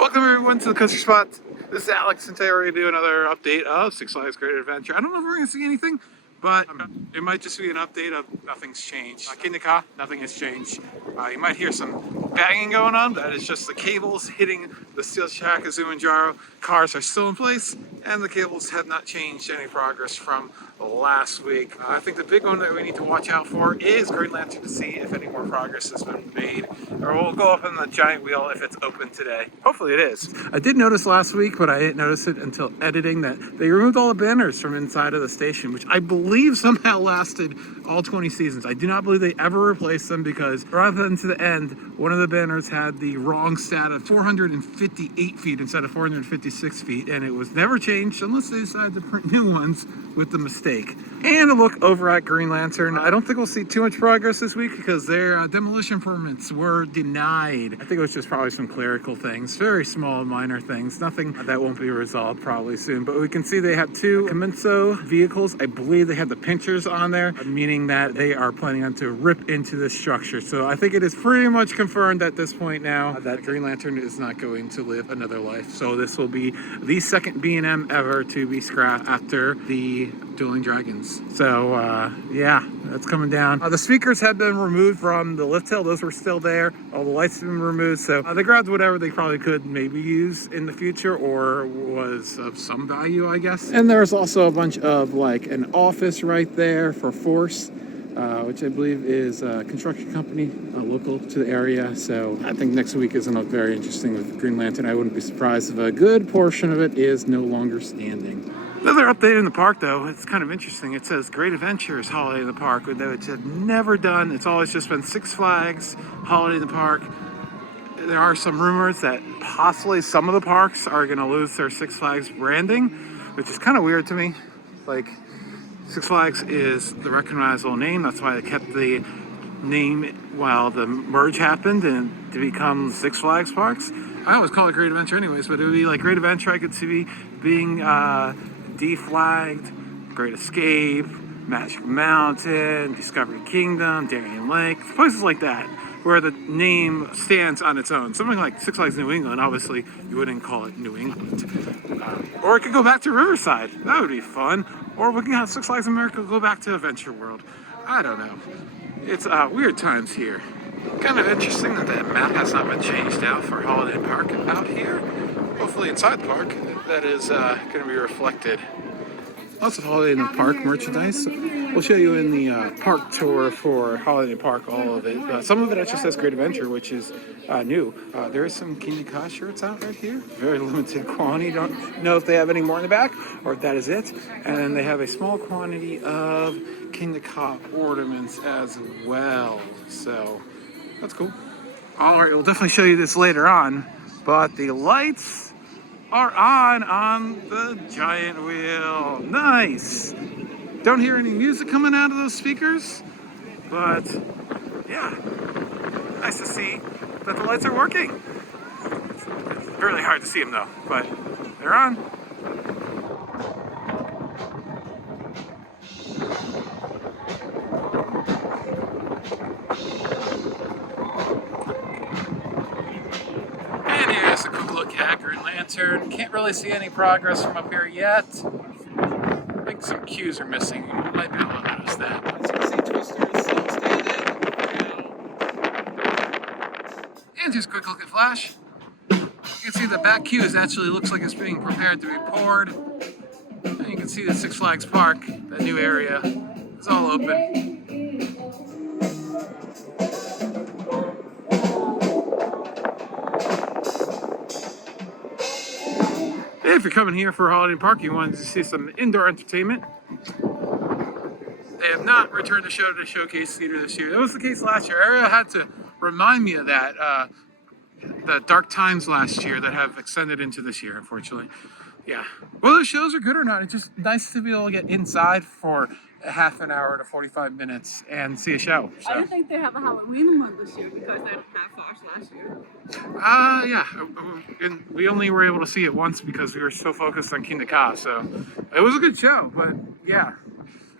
Welcome everyone to the Coaster Spot. This is Alex, and today we're going to do another update of Six Flags Great Adventure. I don't know if we're going to see anything, but it might just be an update of nothing's changed. Kindga, nothing has changed. You might hear some banging going on. That is just the cables hitting the steel shack of Zumanjaro. Cars are still in place, and the cables have not changed any progress from last week. I think the big one that we need to watch out for is Green Lantern to see if any more progress has been made. Or we'll go up on the giant wheel if it's open today. Hopefully it is. I did notice last week, but I didn't notice it until editing, that they removed all the banners from inside of the station, which I believe somehow lasted all 20 seasons. I do not believe they ever replaced them, because rather than to the end, one of the banners had the wrong stat of 458 feet instead of 456 feet, and it was never changed unless they decided to print new ones with the mistake. And a look over at Green Lantern. I don't think we'll see too much progress this week because their demolition permits were denied. I think it was just probably some clerical things, very small minor things, nothing that won't be resolved probably soon. But we can see they have two Commenso vehicles. I believe they have the pinchers on there, meaning that they are planning on to rip into this structure. So I think it is pretty much confirmed at this point now that Green Lantern is not going to live another life. So this will be the second B&M ever to be scrapped after the Dueling Dragons. So yeah, that's coming down. The speakers have been removed from the lift hill. Those were still there. All the lights have been removed. So they grabbed whatever they probably could maybe use in the future, or was of some value, I guess. And there's also a bunch of like an office right there for Force, which I believe is a construction company local to the area. So I think next week is going to look very interesting with Green Lantern. I wouldn't be surprised if a good portion of it is no longer standing. Another update in the park, though, it's kind of interesting. It says Great Adventures Holiday in the Park, which have never done. It's always just been Six Flags Holiday in the Park. There are some rumors that possibly some of the parks are going to lose their Six Flags branding, which is kind of weird to me. Like, Six Flags is the recognizable name. That's why they kept the name while the merge happened and to become Six Flags Parks. I always call it Great Adventure anyways, but it would be like Great Adventure I could see being deflagged, Great Escape, Magic Mountain, Discovery Kingdom, Darien Lake, places like that, where the name stands on its own. Something like Six Flags New England, obviously you wouldn't call it New England. Or it could go back to Riverside. That would be fun. Or we can have Six Flags America go back to Adventure World. I don't know. It's weird times here. Kind of interesting that the map has not been changed out for Holiday Park out here. Hopefully inside the park, that is going to be reflected. Lots of Holiday in the Park merchandise. We'll show you in the park tour for Holiday in the Park, all of it. Some of it actually says Great Adventure, which is new. There is some Kindga shirts out right here. Very limited quantity. Don't know if they have any more in the back or if that is it. And then they have a small quantity of Kindga ornaments as well. So that's cool. All right, we'll definitely show you this later on. But the lights are on the giant wheel. Nice. Don't hear any music coming out of those speakers, but yeah, nice to see that the lights are working. It's really hard to see them though, but they're on. And here's a quick look at Green Lantern. Can't really see any progress from up here yet. I think some cues are missing. You might be able to notice that. As you can see, Twister is still standing. And just a quick look at Flash. You can see the back cues actually looks like it's being prepared to be poured. And you can see the Six Flags Park, that new area, is all open. If you're coming here for Holiday Park, you wanted to see some indoor entertainment. They have not returned the show to Showcase Theater this year. That was the case last year. Ariel had to remind me of that. The dark times last year that have extended into this year, unfortunately. Yeah. Whether the shows are good or not, it's just nice to be able to get inside for a half an hour to 45 minutes and see a show. So. I don't think they have a Halloween one this year because they didn't have Flash last year. Yeah. And we only were able to see it once because we were so focused on Kindga. So it was a good show, but yeah,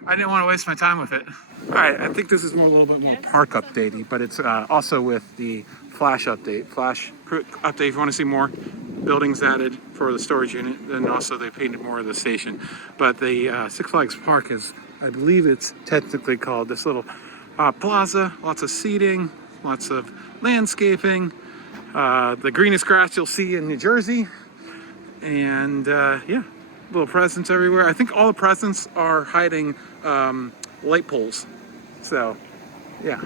I didn't want to waste my time with it. All right, I think this is more a little bit more park updatey, but it's also with the Flash update. Flash update, if you want to see more, buildings added for the storage unit, and also they painted more of the station. But the Six Flags Park is, I believe it's technically called this little plaza, lots of seating, lots of landscaping, the greenest grass you'll see in New Jersey, and yeah, little presents everywhere. I think all the presents are hiding light poles. So, yeah.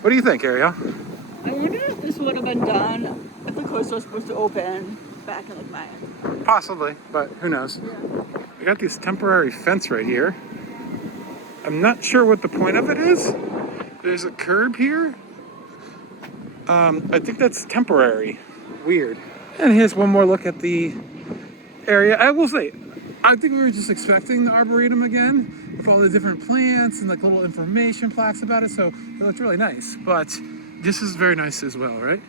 What do you think, Ariel? I wonder if this would have been done if the coast was supposed to open back in like May. Possibly, but who knows? Yeah. We got this temporary fence right here. I'm not sure what the point of it is. There's a curb here. I think that's temporary. Weird. And here's one more look at the area. I will say, I think we were just expecting the Arboretum again with all the different plants and like little information plaques about it. So it looked really nice. But this is very nice as well, right?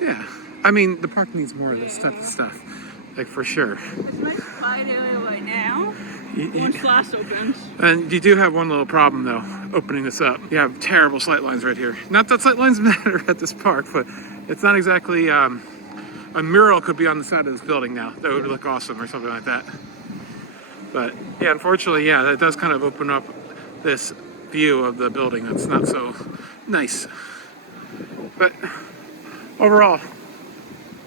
Yeah. I mean, the park needs more of this type of stuff. Like, for sure. It's a nice quiet area right now. Once class opens. And you do have one little problem, though, opening this up. You have terrible sight lines right here. Not that sight lines matter at this park, but it's not exactly... a mural could be on the side of this building now. That would look awesome or something like that. But, yeah, unfortunately, yeah, that does kind of open up this view of the building that's not so nice. But, overall,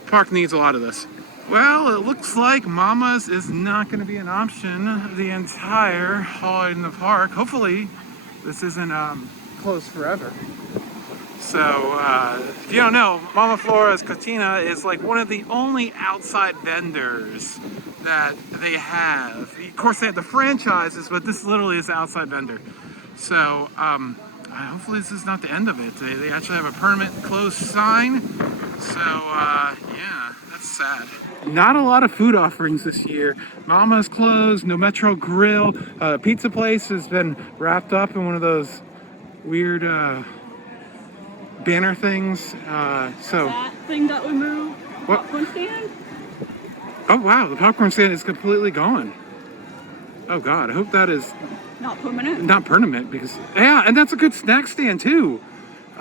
park needs a lot of this. Well, it looks like Mama's is not going to be an option the entire holiday in the park. Hopefully, this isn't closed forever. So, if you don't know, Mama Flora's Cantina is like one of the only outside vendors that they have. Of course, they have the franchises, but this literally is the outside vendor. So, hopefully this is not the end of it. They actually have a permanent closed sign. So, yeah, that's sad. Not a lot of food offerings this year. Mama's closed, no Metro Grill. Pizza place has been wrapped up in one of those weird banner things. So That thing that we moved, what? popcorn stand? Oh wow, the popcorn stand is completely gone. Oh god, I hope that is Not permanent. not permanent because yeah, and that's a good snack stand too.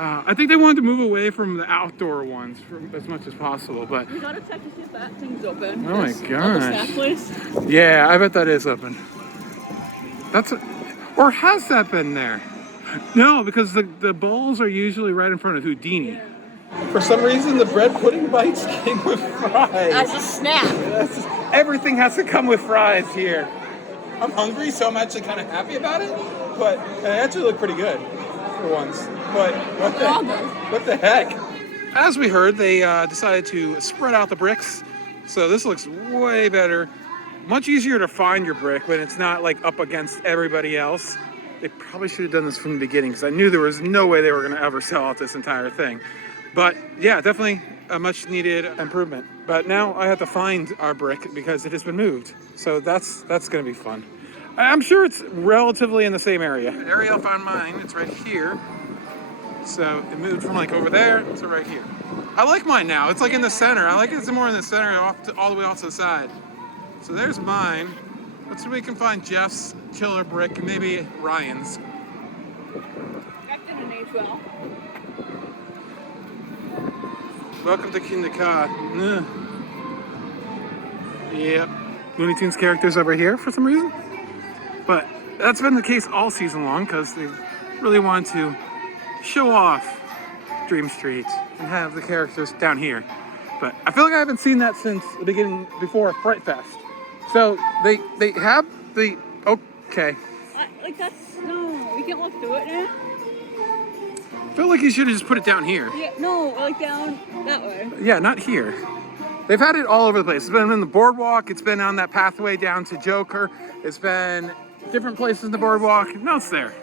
I think they wanted to move away from the outdoor ones as much as possible, but We gotta check to see if that thing's open. Oh my The gosh. snack place. yeah, I bet that is open. Or has that been there? No, because the bowls are usually right in front of Houdini. For some reason, the bread pudding bites came with fries. As a snack. Everything has to come with fries here. I'm hungry, so I'm actually kind of happy about it. But they actually look pretty good for once. But what the heck? As we heard, they decided to spread out the bricks. So this looks way better. Much easier to find your brick when it's not like up against everybody else. They probably should have done this from the beginning because I knew there was no way they were going to ever sell out this entire thing. But yeah, definitely a much needed improvement. But now I have to find our brick because it has been moved. So that's going to be fun. I'm sure it's relatively in the same area. Ariel found mine. It's right here. So it moved from like over there to right here. I like mine now. It's like in the center. I like it's more in the center all the way off to the side. So there's mine. Let's see if we can find Jeff's killer brick and maybe Ryan's. That didn't age well. Welcome to Kindga. Yep. Looney Tunes characters over here for some reason. But that's been the case all season long because they really wanted to show off Dream Street and have the characters down here. But I feel like I haven't seen that since the beginning, before Fright Fest. So they have the, okay. Like that's, no, we can't walk through it now. I feel like you should have just put it down here. Yeah, no, like down that way. Yeah, not here. They've had it all over the place. It's been in the boardwalk. It's been on that pathway down to Joker. It's been different places in the boardwalk. No, it's there.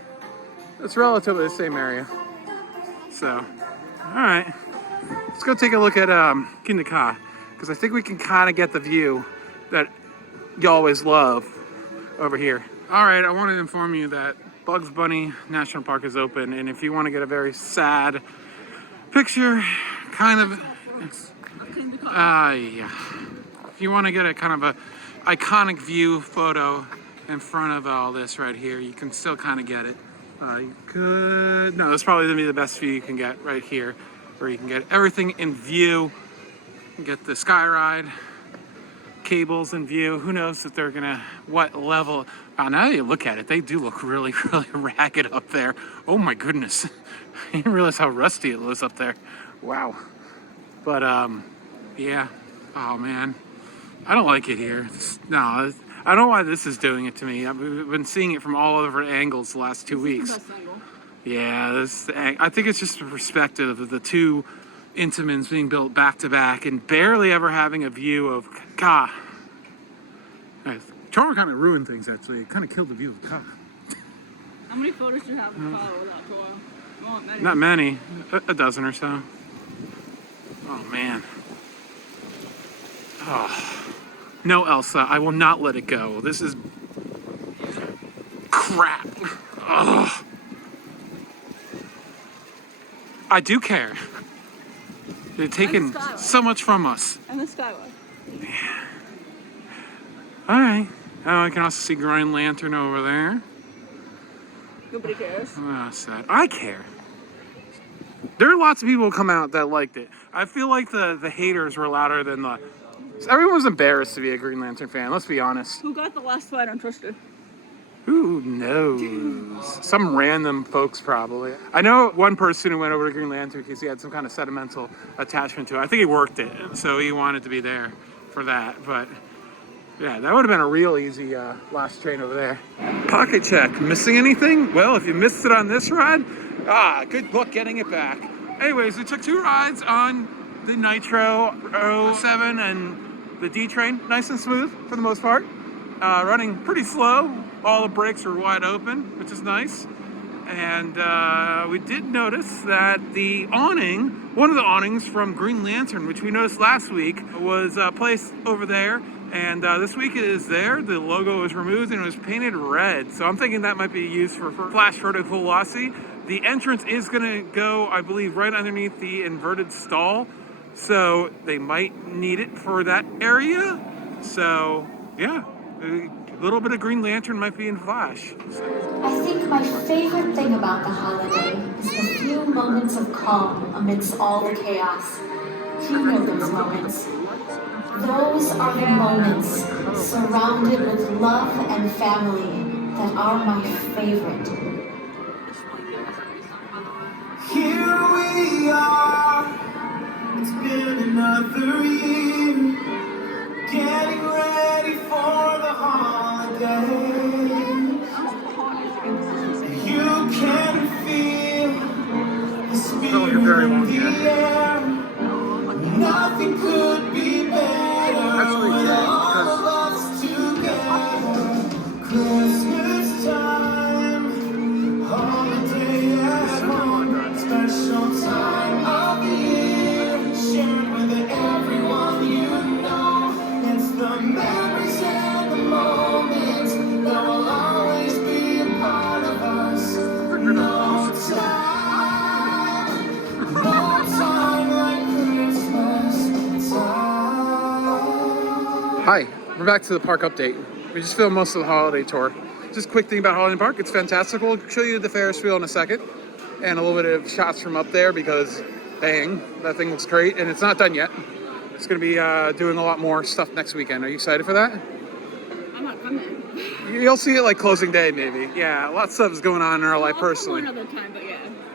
It's relatively the same area. So, all right. Let's go take a look at Kindga because I think we can kind of get the view that you always love over here. All right, I wanted to inform you that Bugs Bunny National Park is open, and if you want to get a very sad picture, kind of, yeah. If you want to get a kind of a iconic view photo in front of all this right here, you can still kind of get it. You could, no, that's probably gonna be the best view you can get right here. where you can get everything in view. You can get the sky ride cables in view. Who knows if they're gonna, what level. Now that you look at it, they do look really, really ragged up there. Oh my goodness. I didn't realize how rusty it was up there. Wow. But yeah. Oh man. I don't like it here. No, I don't know why this is doing it to me. I've been seeing it from all over angles the last 2 weeks. Yeah, I think it's just a perspective of the two Intamins being built back to back and barely ever having a view of Ka. Toro kind of ruined things actually. It kind of killed the view of Ka. How many photos do you have of Ka without Toro? Not many. A dozen or so. Oh man. Oh. No, Elsa, I will not let it go. This is crap. Ugh. I do care. They've taken so much from us. And the Skyway. Yeah. All right. Oh, I can also see Green Lantern over there. Nobody cares. Oh, sad. I care. There are lots of people who come out that liked it. I feel like the haters were louder than the... Everyone was embarrassed to be a Green Lantern fan, let's be honest. Who got the last fight on Twister? Who knows? Some random folks probably. I know one person who went over to Green Lantern because he had some kind of sentimental attachment to it. I think he worked it, so he wanted to be there for that. But yeah, that would have been a real easy last train over there. Pocket check. Missing anything? Well, if you missed it on this ride, good luck getting it back. Anyways, we took 2 rides on the Nitro 07 and the D train. Nice and smooth for the most part. Running pretty slow. All the brakes were wide open, which is nice. And we did notice that the awning, one of the awnings from Green Lantern, which we noticed last week, was placed over there. And this week it is there. The logo was removed and it was painted red. So I'm thinking that might be used for Flash Photo Velocity. The entrance is going to go, I believe, right underneath the inverted stall. So they might need it for that area. So, yeah. A little bit of Green Lantern might be in Flash. I think my favorite thing about the holiday is the few moments of calm amidst all the chaos. You know those moments. Those are the moments surrounded with love and family that are my favorite. Here we are. It's been another year. Getting ready for the holidays. You can feel the spirit in the air. Nothing could be better with all of us together. Christmas time, holiday at home, special time of the year, shared with everyone you know. It's the memories and the moments that will always be a part of us. No time like Christmas time. Hi, we're back to the park update. We just filmed most of the holiday tour. Just a quick thing about Holiday Park, it's fantastic. We'll show you the Ferris wheel in a second. And a little bit of shots from up there because, dang, that thing looks great. And it's not done yet. It's going to be doing a lot more stuff next weekend. Are you excited for that? I'm not coming. You'll see it like closing day, maybe. Yeah, lots of stuff is going on in our life personally. I'll come another time, but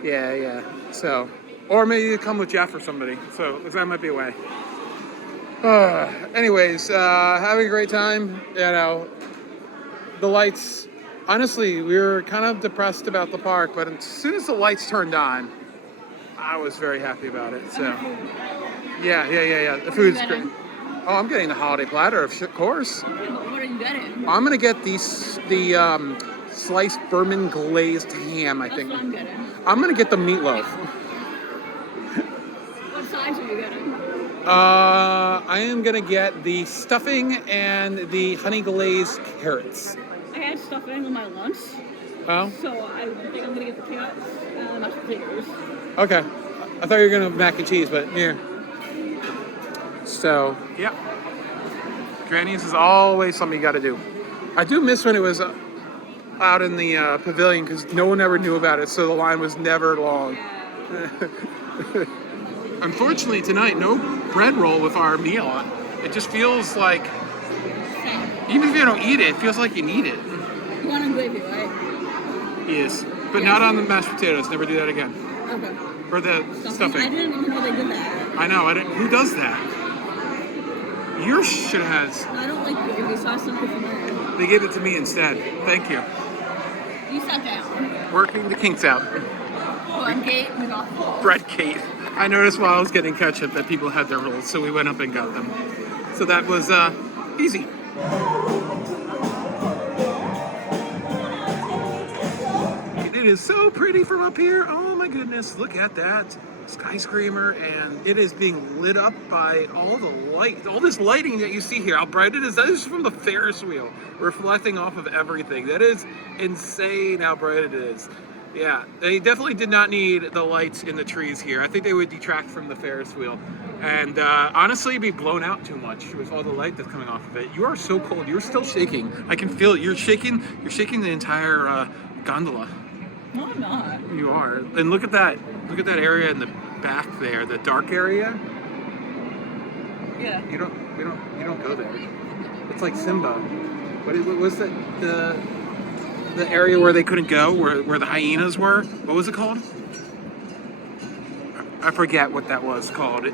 yeah. Yeah. So, or maybe you come with Jeff or somebody. So that might be a way. Anyways, having a great time. You know, the lights. Honestly, we were kind of depressed about the park, but as soon as the lights turned on, I was very happy about it. So, yeah. The food's great. Oh, I'm getting the holiday platter, of course. What are you getting? I'm gonna get the sliced Berman glazed ham. I think. That's what I'm getting. I'm gonna get the meatloaf. What size are you getting? I am gonna get the stuffing and the honey glazed carrots. I had stuffing on my lunch. Oh. So I think I'm gonna get the carrots and mashed potatoes. Okay. I thought you were gonna have mac and cheese, but yeah. So, yeah. Grannies is always something you gotta do. I do miss when it was out in the pavilion because no one ever knew about it, so the line was never long. Unfortunately tonight, no bread roll with our meal. It just feels like, even if you don't eat it, it feels like you need it. You want a gravy, right? Yes, but not on the mashed potatoes. Never do that again. Okay. Or the stuffing. I didn't even know they did that. I know. I didn't. Who does that? Your shit has. I don't like gravy, so I simply from there. They gave it to me instead. Thank you. You sat down. Working the kinks out. Well, Gaint went off. Bread Kate. I noticed while I was getting ketchup that people had their rolls, so we went up and got them. So that was easy. It is so pretty from up here. Oh my goodness, look at that skyscraper, and it is being lit up by all the light, all this lighting that you see here. How bright it is. That is from the Ferris wheel, reflecting off of everything. That is insane how bright it is. Yeah, they definitely did not need the lights in the trees here. I think they would detract from the Ferris wheel. And honestly, be blown out too much with all the light that's coming off of it. You are so cold. You're still shaking. I can feel it. You're shaking the entire gondola. No, I'm not. You are. And look at that. Look at that area in the back there, the dark area. Yeah. You don't go there. It's like Simba. What was the area where they couldn't go, where the hyenas were? What was it called? I forget what that was called.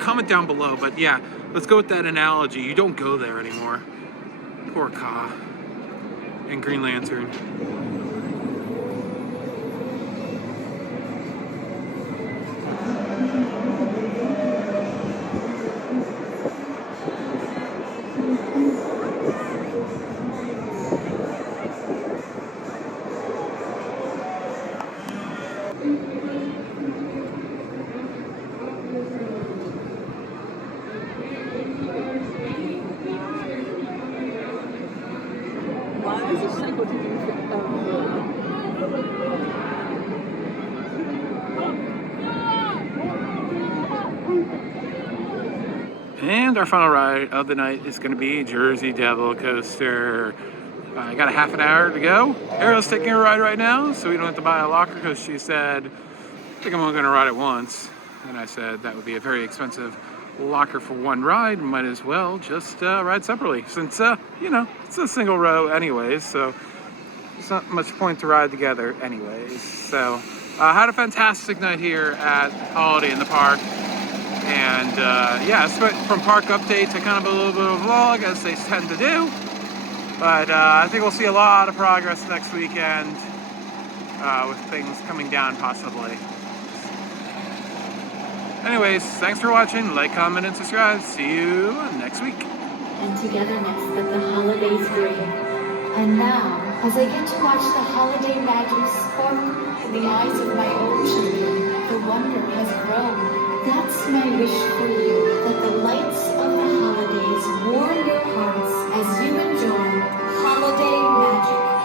Comment down below, but yeah, let's go with that analogy. You don't go there anymore. Poor Ka and Green Lantern. Why is this cycle taking And our final ride of the night is going to be Jersey Devil Coaster. I got a half an hour to go. Ariel's taking a ride right now, so we don't have to buy a locker because she said, I think I'm only going to ride it once. And I said that would be a very expensive locker for one ride. Might as well just ride separately since, it's a single row anyways, so it's not much point to ride together anyways. So I had a fantastic night here at Holiday in the Park. And yeah, from park update to kind of a little bit of a vlog as they tend to do. But I think we'll see a lot of progress next weekend with things coming down possibly. Anyways, thanks for watching. Like, comment, and subscribe. See you next week. And togetherness that the holidays bring. And now, as I get to watch the holiday magic sparkle in the eyes of my own children, the wonder has grown. That's my wish for you, that the